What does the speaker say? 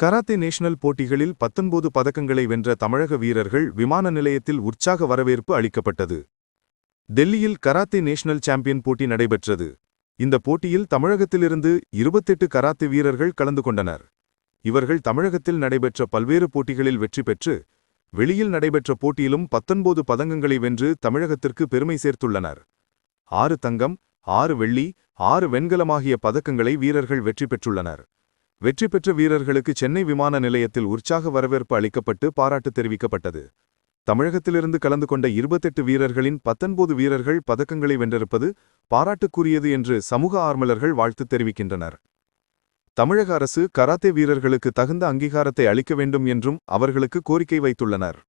Karate national போட்டிகளில் 19 பதக்கங்களை வென்ற தமிழக வீரர்கள் விமான நிலையத்தில் உற்சாக வரவேற்பு அளிக்கப்பட்டது. டெல்லியில் கராத்தே நேஷனல் சாம்பியன் போட்டி நடைபெற்றது. இந்த போட்டியில் தமிழகத்திலிருந்து 28 கராத்தே வீரர்கள் கலந்து கொண்டனர். இவர்கள் தமிழகத்தில் நடைபெற்ற பல்வேறு போட்டிகளில் வெற்றி பெற்று, வெளியில் நடைபெற்ற போட்டியிலும் 19 பதக்கங்களை வென்று தமிழகத்திற்கு பெருமை சேர்த்துள்ளனர். 6 தங்கம், 6 வெள்ளி, 6 வெண்கலமாகிய பதக்கங்களை வீரர்கள் வெற்றி பெற்றுள்ளனர். வெற்றி பெற்ற வீரர்களுக்கு சென்னை விமான நிலையத்தில் உற்சாக வரவேற்பு அளிக்கப்பட்டு பாராட்டு தெரிவிக்கப்பட்டது. தமிழகத்திலிருந்து கலந்து கொண்ட 28 வீரர்களின் 19 வீரர்கள் பதக்கங்களை வென்றிருப்பது பாராட்டுக்குரியது என்று சமூக ஆர்வலர்கள் வாழ்த்து தெரிவிக்கின்றனர். தமிழக அரசு கராத்தே வீரர்களுக்கு தகுந்த அங்கீகாரத்தை அளிக்க வேண்டும் என்றும் அவர்களுக்கு கோரிக்கை வைத்துள்ளனர்.